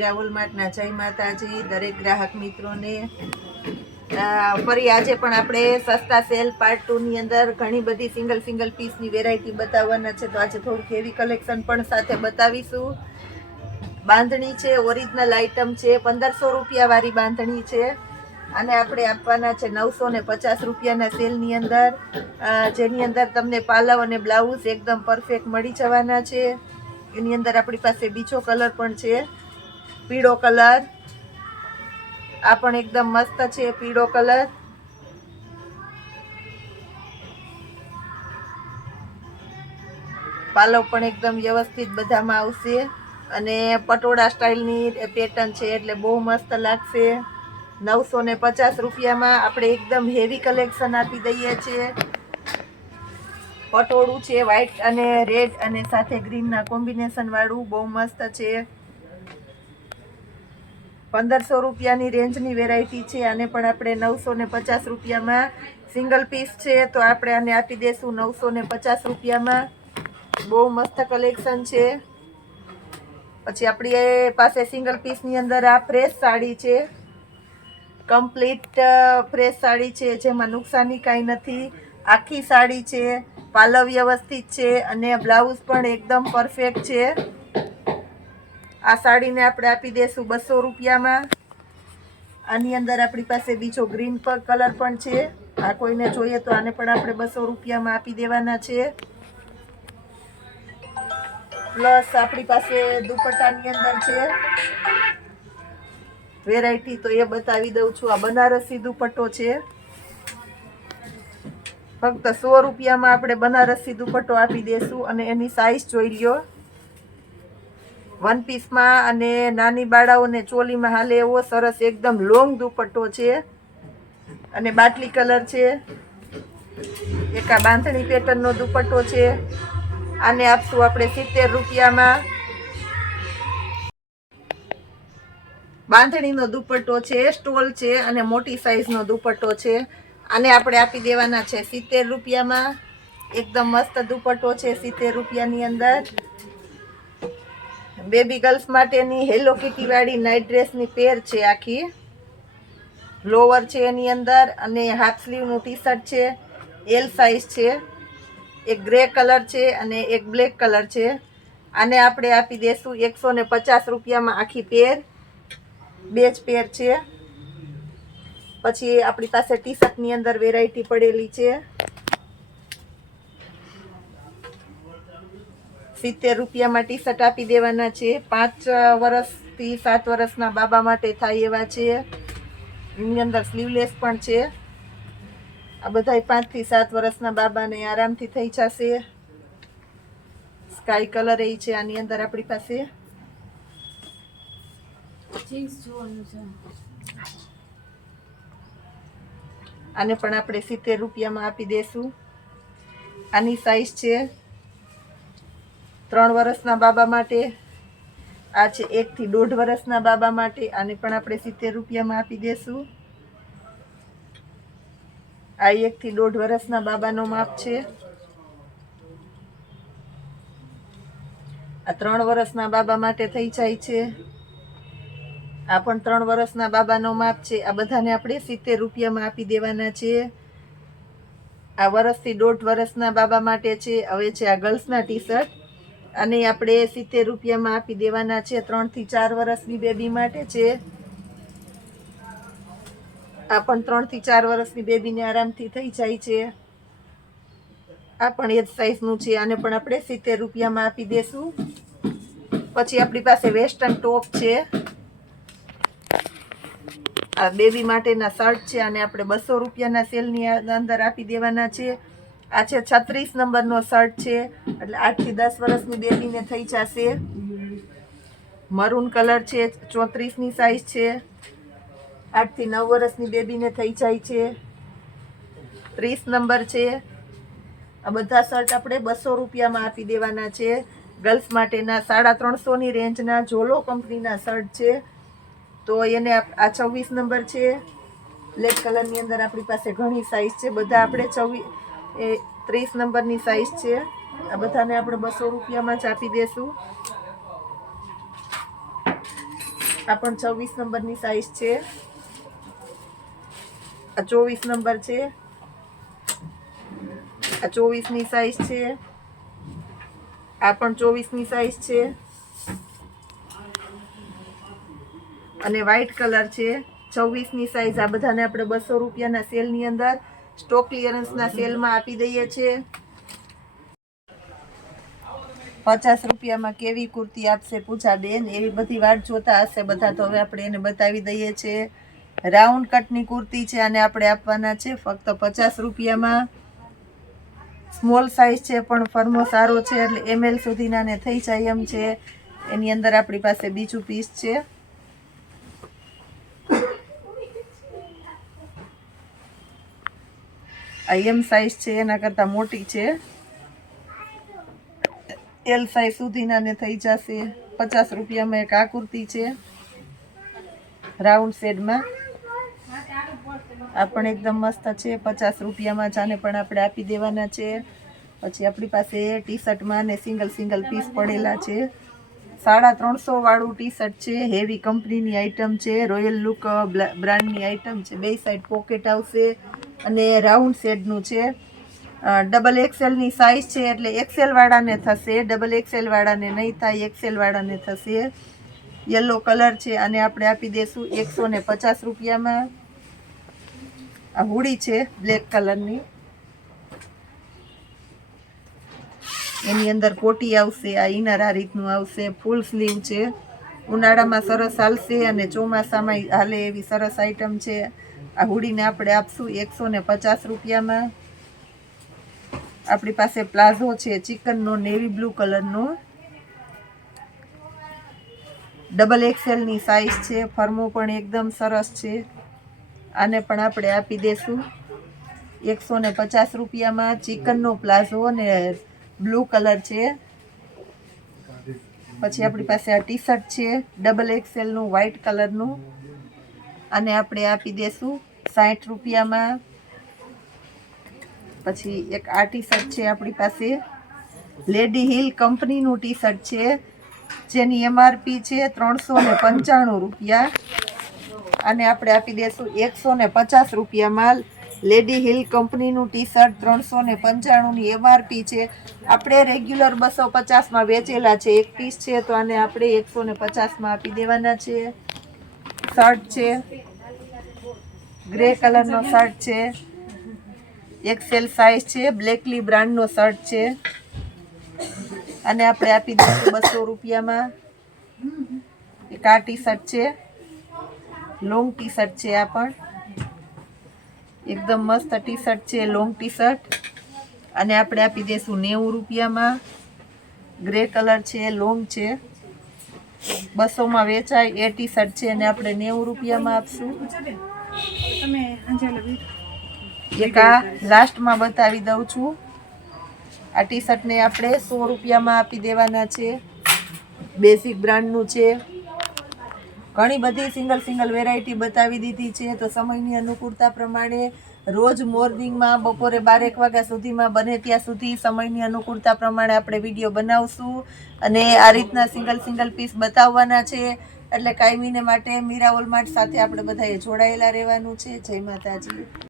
મીરા વોલમાર્ટના જય માતાજી દરેક ગ્રાહક મિત્રોને। ફરી આજે પણ આપણે સસ્તા સેલ પાર્ટ 2 ની અંદર ઘણી બધી સિંગલ પીસની વેરાયટી બતાવવાના છે। તો આજે થોડુંક હેવી કલેક્શન પણ સાથે બતાવીશું। બાંધણી છે, ઓરિજિનલ આઇટમ છે, 1500 રૂપિયા વાળી બાંધણી છે અને આપણે આપવાના છે 950 રૂપિયાના સેલની અંદર, જેની અંદર તમને પાલવ અને બ્લાઉઝ એકદમ પરફેક્ટ મળી જવાના છે। એની અંદર આપણી પાસે બીજો કલર પણ છે, પીળો કલર। આ પણ એકદમ મસ્ત છે પીળો કલર। પાલવ પણ એકદમ વ્યવસ્થિત બધામાં આવશે અને પટોળા સ્ટાઇલની પેટર્ન છે એટલે બહુ મસ્ત લાગશે। 950 રૂપિયામાં આપણે એકદમ હેવી કલેક્શન આપી દઈએ છીએ। પટોળું છે વ્હાઈટ અને રેડ અને સાથે ગ્રીનના કોમ્બિનેશન વાળું, બહુ મસ્ત છે। 1500 રૂપિયાની રેન્જની વેરાયટી છે। આને પણ આપણે 950 રૂપિયામાં સિંગલ પીસ છે તો આપણે આને આપી દઈશું 950 રૂપિયામાં। બહુ મસ્ત કલેક્શન છે। પછી આપણી પાસે સિંગલ પીસની અંદર આ પ્રેસ સાડી છે, કમ્પ્લીટ પ્રેસ સાડી છે જેમાં નુકસાની કાંઈ નથી। આખી સાડી છે, પાલવ વ્યવસ્થિત છે અને બ્લાઉઝ પણ એકદમ પરફેક્ટ છે। આ સાડીને આપણે આપી દઈશું 200 રૂપિયામાં। આની અંદર આપણી પાસે બીજો ગ્રીન કલર પણ છે, આ કોઈને જોઈએ તો આને પણ આપણે 200 રૂપિયામાં આપી દેવાના છે। પ્લસ આપણી પાસે દુપટ્ટાની અંદર છે વેરાયટી, તો એ બતાવી દઉં છું। આ બનારસી દુપટ્ટો છે, ફક્ત 100 રૂપિયામાં આપણે બનારસી દુપટ્ટો આપી દેશું અને એની સાઈઝ જોઈ લ્યો। વન પીસમાં અને નાની બાળાઓને ચોલીમાં હાલે એવો સરસ એકદમ લોંગ દુપટ્ટો છે અને બાટલી કલર છે। એક આ બાંધણી પેટર્નનો દુપટ્ટો છે, આને આપશું આપણે 70 રૂપિયામાં। બાંધણીનો દુપટ્ટો છે, સ્ટોલ છે અને મોટી સાઈઝનો દુપટ્ટો છે, આને આપણે આપી દેવાના છે 70 રૂપિયામાં। એકદમ મસ્ત દુપટ્ટો છે 70 રૂપિયાની અંદર। બેબી ગર્લ્સ માટેની હેલો કિટી વાળી નાઇટ ડ્રેસની પેર છે, આખી લોવર છે એની અંદર અને હાફ સ્લીવનું ટી શર્ટ છે, એલ સાઈઝ છે। એક ગ્રે કલર છે અને એક બ્લેક કલર છે। આને આપણે આપી દેશું 150 રૂપિયામાં આખી પેર, બે જ પેર છે। પછી આપણી પાસે ટી શર્ટની અંદર વેરાયટી પડેલી છે, 70 રૂપિયામાં ટી શર્ટ આપી દેવાના છે। 5 વર્ષથી 7 વર્ષના બાબા માટે થાય એવા છે। એની અંદર સ્લીવલેસ પણ છે। આ બધાય 5 થી 7 વર્ષના બાબાને આરામથી થઈ જશે। સ્કાય કલર એ છે આની અંદર આપણી પાસે। આને પણ આપણે 70 રૂપિયામાં આપી દેશું। આની સાઈઝ છે 3 વર્ષના બાબા માટે, આ છે 1 થી 1.5 વર્ષના બાબા માટે, આને પણ આપણે 70 રૂપિયામાં આપી દેશું। આ 1 થી 1.5 વર્ષના બાબાનો માપ છે। આ 3 વર્ષના બાબા માટે થઈ જાય છે। આ પણ 3 વર્ષના બાબાનો માપ છે। આ બધાને આપણે 70 રૂપિયામાં આપી દેવાના છે। આ વર્ષથી 1.5 વર્ષના બાબા માટે છે। હવે છે આ ગર્લ્સના ટી શર્ટ, અને આપણે 70 રૂપિયામાં આપી દેવાના છે। 3 થી 4 વર્ષની બેબી માટે છે। આ પણ 3 થી 4 વર્ષની બેબીને આરામથી થઈ જાય છે। આ પણ એ જ સાઈઝનું છે, આને પણ આપણે 70 રૂપિયામાં આપી દેશું। પછી આપણી પાસે વેસ્ટર્ન ટોપ છે, આ બેબી માટેના શર્ટ છે, આને આપણે 200 રૂપિયાના સેલની અંદર આપી દેવાના છે। આ છે 36 નંબરનો શર્ટ છે, એટલે 8 થી 10 વર્ષની બેબીને થઈ જશે। મરૂન કલર છે, 34ની સાઈઝ છે, 8 થી 9 વર્ષની બેબીને થઈ જાય છે। 30 નંબર છે। આ બધા શર્ટ આપણે 200 રૂપિયામાં આપી દેવાના છે। ગર્લ્સ માટેના 350ની રેન્જના જોલો કંપનીના શર્ટ છે, તો એને આ 26 નંબર છે। બ્લેક કલરની અંદર આપણી પાસે ઘણી સાઈઝ છે, બધા આપણે 30 નંબરની સાઈઝ છે। આ બધાને આપણે 200 રૂપિયામાં જ આપી દેશું। આ પણ 26 નંબરની સાઈઝ છે. આ 24 નંબર છે. આ 24ની સાઈઝ છે. આ પણ 24ની સાઈઝ છે. અને વ્હાઈટ કલર છે 26ની સાઈઝ. આ બધાને આપણે 200 રૂપિયાના સેલની અંદર સ્ટોક ક્લિયરન્સના સેલમાં આપી દઈએ છીએ. 50 રૂપિયામાં કેવી કુર્તી આપશે પૂજાબેન? એવી બધી વાત જોતા હશે બધા, તો હવે આપણે એને બતાવી દઈએ છીએ. રાઉન્ડ કટની કુર્તી છે, આને આપણે આપવાના છે ફક્ત 50 રૂપિયામાં. સ્મોલ સાઈઝ છે પણ ફર્મો સારો છે, એટલે ML સુધીના ને થઈ જાય એમ છે. એની અંદર આપણી પાસે બીજું પીસ છે. આ M સાઈઝ છે, એના કરતાં મોટી છે. L સાઈઝ સુધીના ને થઈ જશે. 50 રૂપિયામાં એક આ કુર્તી છે રાઉન્ડ શેડમાં. આ પણ એકદમ મસ્ત છે. 50 રૂપિયામાં જાને પણ આપણે આપી દેવાના છે. પછી આપણી પાસે ટી શર્ટમાં ને સિંગલ પીસ પડેલા છે. 350 વાળું ટી શર્ટ છે. હેવી કંપનીની આઈટમ છે. રોયલ લુક બ્રાન્ડની આઈટમ છે. બે સાઈડ પોકેટ આવશે અને રાઉન્ડ શેડનું છે. ડબલ XL ની સાઈઝ છે, એટલે XL વાળાને થશે, ડબલ XL વાળાને નહીં થાય, XL વાળાને થશે. યલો કલર છે, અને આપણે આપી દઈશું 150 રૂપિયામાં. આ હુડી છે બ્લેક કલરની, એની અંદર કોટી આવશે. આ ઇનર આ રીતનું આવશે. ફૂલ સ્લીવ છે. ઉનાળામાં સરસ હાલશે અને ચોમાસામાં હાલે એવી સરસ આઈટમ છે. આ હુડીને આપણે આપશું 150 રૂપિયામાં. આપણી પાસે પ્લાઝો છે ચિકનનો, નેવી બ્લુ કલરનો. ડબલ XL ની સાઈઝ છે. ફર્મો પણ એકદમ સરસ છે. આને પણ આપણે આપી દઈશું 150 રૂપિયામાં. ચિકનનો પ્લાઝો ને બ્લુ કલર છે. પછી આપણી પાસે આ ટી શર્ટ છે ડબલ XL નું વ્હાઈટ કલરનું. આને આપણે આપી દઈશું 60 રૂપિયામાં. પછી એક આ ટી શર્ટ છે આપણી પાસે, લેડી હિલ કંપનીનું ટી શર્ટ છે, જેની MRP છે 395 રૂપિયા. આને આપણે આપી દઈશું 150 રૂપિયામાં. લેડી હિલ કંપનીનું ટી શર્ટ 395ની MRP છે. આપણે રેગ્યુલર 250માં વેચેલા છે. એક પીસ છે તો આને આપણે 150માં આપી દેવાના છે. શર્ટ છે, ગ્રે કલરનો શર્ટ છે, XL સાઈઝ છે, બ્લેકલી બ્રાન્ડનો શર્ટ છે. આને આપણે આપી દઈશું 200 રૂપિયામાં. એક આ ટી શર્ટ છે, લોંગ ટી શર્ટ છે. આ પણ એકદમ મસ્ત ટી શર્ટ છે, લોંગ ટી શર્ટ. આને આપણે આપી દઈશું 90 રૂપિયામાં. ગ્રે કલર છે, લોંગ છે, 200માં વેચાય એ ટી શર્ટ છે, અને આપણે 90 રૂપિયામાં આપશું. એક આ લાસ્ટમાં બતાવી દઉં છું. આ ટી શર્ટને આપણે 100 રૂપિયામાં આપી દેવાના છે. બેઝિક બ્રાન્ડનું છે. ઘણી બધી સિંગલ વેરાયટી બતાવી દીધી છે. તો સમયની અનુકૂળતા પ્રમાણે રોજ મોર્નિંગમાં બપોરે 12 વાગ્યા સુધીમાં બને ત્યાં સુધી સમયની અનુકૂળતા પ્રમાણે આપણે વિડીયો બનાવશું. અને આ રીતના સિંગલ પીસ બતાવવાના છે. એટલે કાયમીને માટે મીરા વોલમાર્ટ સાથે આપણે બધાએ જોડાયેલા રહેવાનું છે. જય માતાજી.